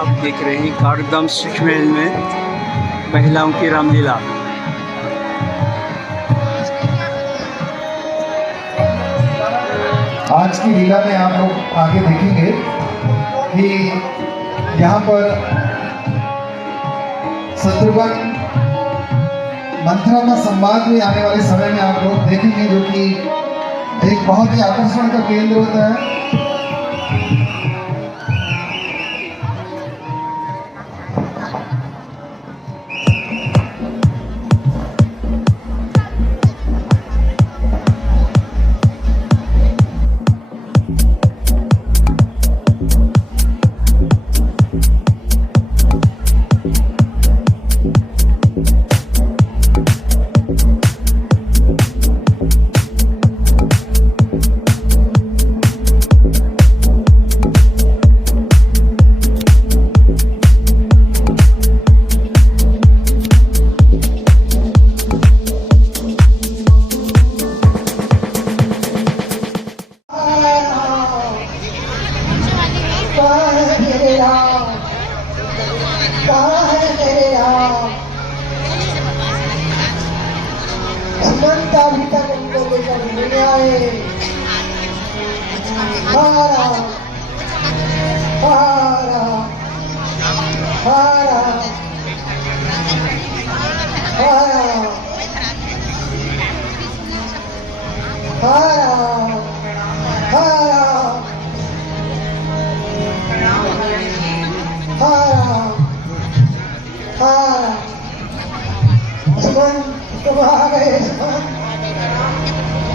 आप देख रहे हैं कारदाम सुखमेल में महिलाओं की रामलीला। आज की लीला में आप लोग आगे देखेंगे कि यहाँ पर शत्रुघ्न मंथरा का संवाद भी आने वाले समय में आप लोग देखेंगे, जो कि एक बहुत ही आकर्षण का केंद्र होता है।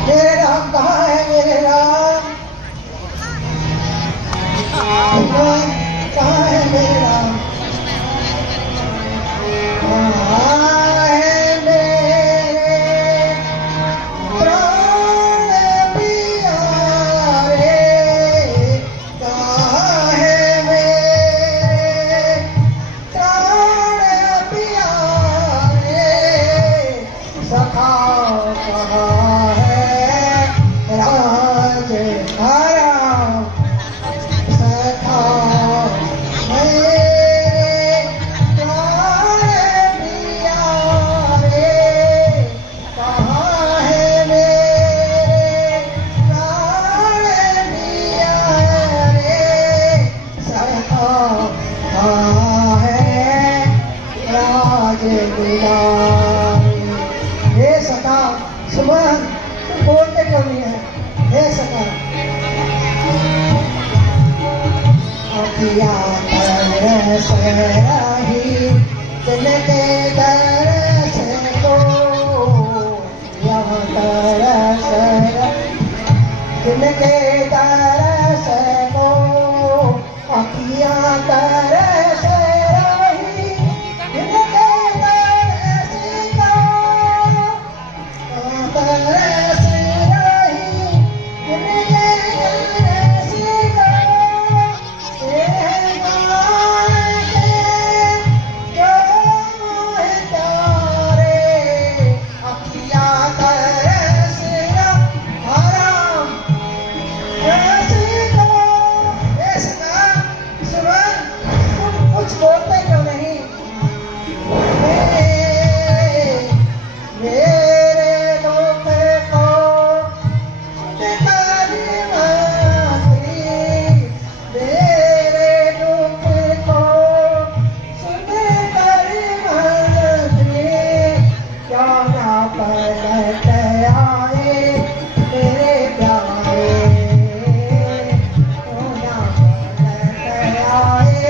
मेरे राम कहाँ है? मेरे राम कहाँ है? मेरे राम कहाँ है? मेरे प्राण प्यारे कहाँ है? मेरे प्राण प्यारे सखा कहाँ है? राज हरा सखा मेरे प्राण प्यारे कहाँ है? मेरे प्राण प्यारे सखा कहाँ है? राज बिलारे। हे सखा सुमन, तुम बोलते क्यों नहीं है? हे सखा अखिया तरस रही जिनके तरस को यह तरस जिनके तरस को अखिया तरस रही जिनके तरस को तरस रही जिनके तरस को बोलते क्यों नहीं? मेरे दुख को सुनकर मंत्री, मेरे दुख को सुनकर मंत्री क्या ना पलट आए मेरे प्यारे, क्यों ना पलट आए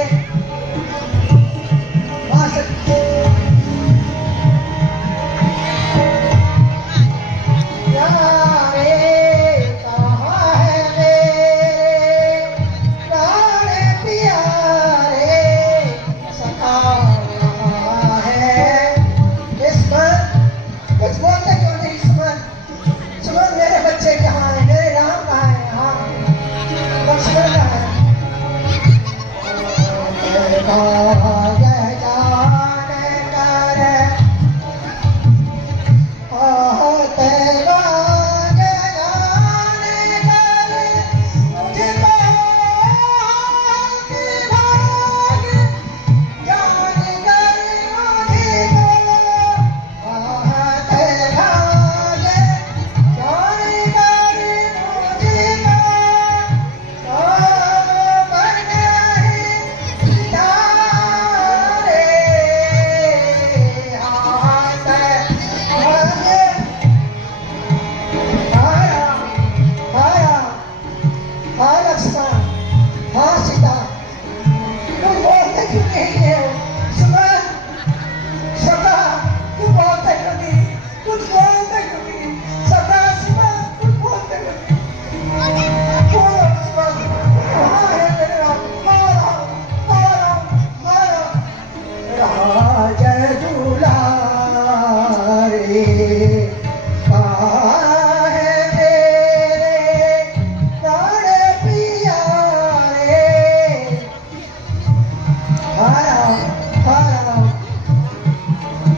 हाय राम, हाय राम।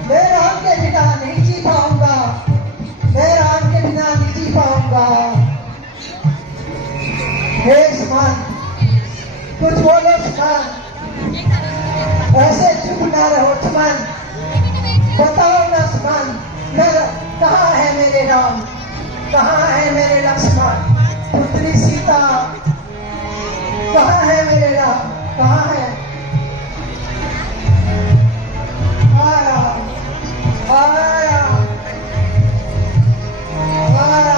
मैं राम के बिना नहीं जी पाऊंगा, मैं राम के बिना नहीं जी पाऊंगा। हे सुमन, कुछ बोलो सुमन, ऐसे चुप ना रहो सुमन, बताओ ना सुमन, मैं कहाँ है मेरे राम, कहाँ है मेरे लक्ष्मण, पुत्री सीता, कहाँ है मेरे राम, कहाँ है? आया, आया, आया।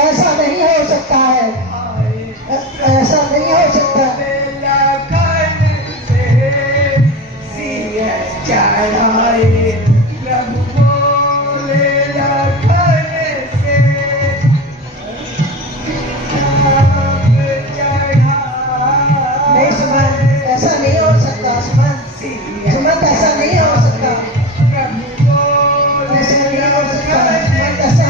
ऐसा नहीं हो सकता है, ऐसा नहीं हो सकता। नहीं सुमन, ऐसा नहीं हो सकता सुमन, सुमन ऐसा नहीं हो सकता, ऐसा नहीं हो सकता सुमन, ऐसा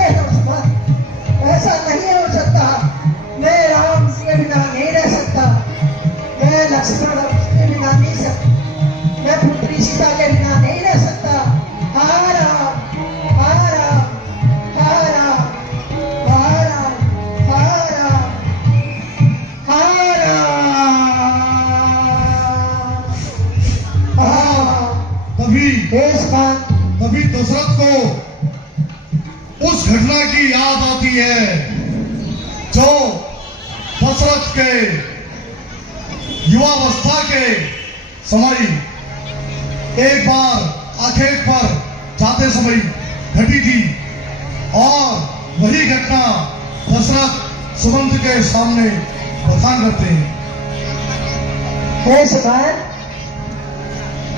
रहे दुश्मन, ऐसा नहीं हो सकता। मैं राम के बिना नहीं रह सकता, मैं लक्ष्मण के बिना नहीं सकता, मैं पुत्री सीता के बिना नहीं रह सकता। हाँ राम, हाँ राम, हाँ राम, हाँ राम, हाँ राम, हाँ राम, हाँ। तभी तभी दशरथ को उस घटना की याद आती है जो दशरथ के युवावस्था के समय एक बार आखेट पर जाते समय घटी थी, और वही घटना दशरथ सुमंत के सामने बखान करते हैं। हे सुमंत,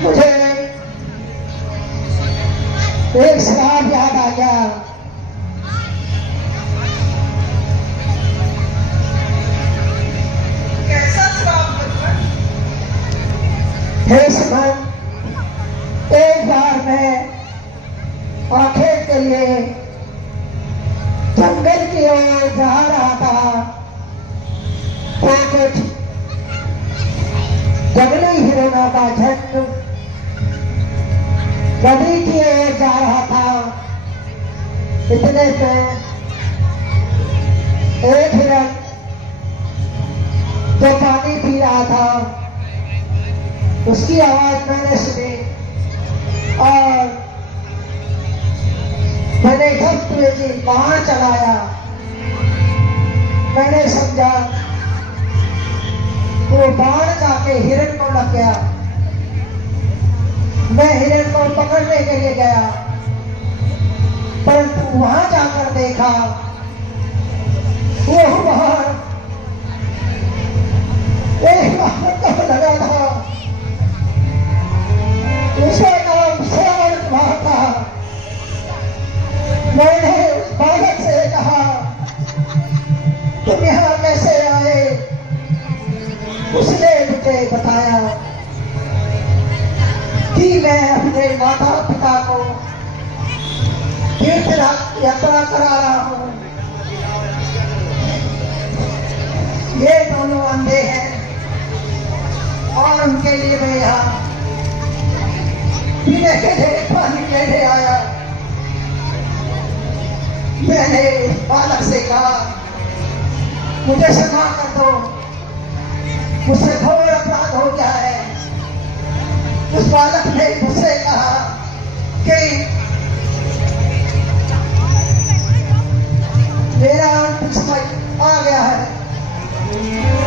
मुझे एक श्राप याद आ गया। कैसा श्राप बचपन? हे सुमंत, एक बार मैं आखेट के लिए जंगल की ओर जा रहा था, तो कुछ जंगली हिरणों का झुंड नदी की ओर जा रहा था। इतने पे एक हिरण जो पानी पी रहा था, उसकी आवाज मैंने सुनी और मैंने धप्त में जी बाहर चलाया। मैंने समझा वो बाढ़ जाके हिरण को लग गया। मैं हिरण को पकड़ने के लिए गया, परंतु वहां जाकर देखा वो बाहर एक बालक को लगा था। उसका नाम श्रवण कुमार था। मैंने उस बालक से कहा, तुम यहाँ कैसे आए? उसने मुझे बताया कि मैं अपने माता पिता को तीर्थ यात्रा करा रहा हूँ। ये दोनों अंधे हैं और उनके लिए मैं यहाँ पीने के लिए पानी लेने आया। मैंने उस बालक से कहा, मुझे क्षमा कर दो, मुझसे घोर अपराध हो गया है। उस बालक ने मुझसे कहा कि मेरा अंतिम समय आ गया है,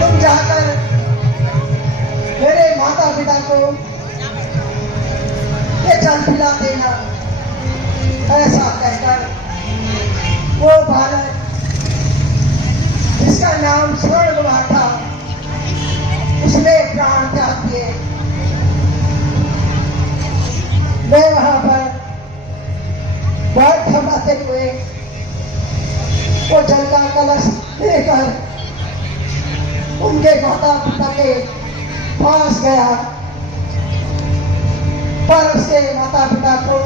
तुम जाकर मेरे माता पिता को ये जल पिला देना। ऐसा कहकर वो बालक, जिसका नाम श्रवण कुमार था, उसने प्राण त्याग दिए। मैं वहां पर बहुत घबराते हुए वो जल का कलश लेकर उनके माता पिता के पास गया, पर उसके माता पिता को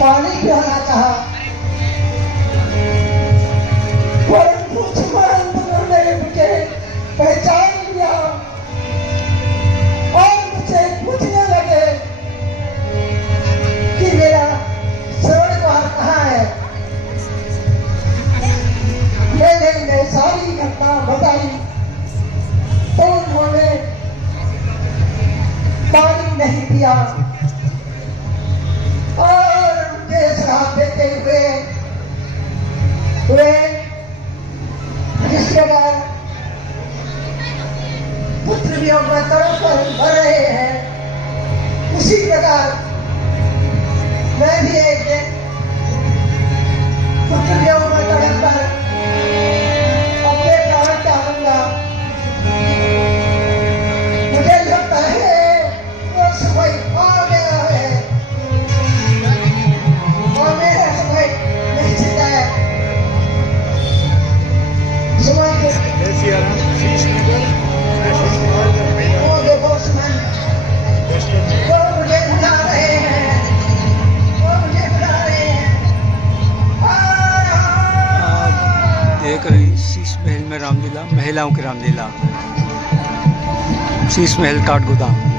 पानी पिलाना चाहा, परंतु उन्होंने मुझे पहचान लिया और मुझसे पूछने लगे कि मेरा श्रवण कुमार कहाँ है। मैंने उन्हें सारी घटना बताई तो उन्होंने पानी नहीं पिया और उनके श्राप देते हुए जिस प्रकार पुत्र वियोग में तड़प कर मर रहे हैं, उसी प्रकार मैं भी एक दिन पुत्र वियोग में तड़प कर अपने प्राण त्यागूंगा। मुझे लगता है वो समय आ गया है और मेरा समय निश्चित है। समय वो देखो सुमन, वो मुझे बुला रहे हैं, वो मुझे बुला रहे हैं। रामलीला, महिलाओं की रामलीला, शीश महल काठ गोदाम।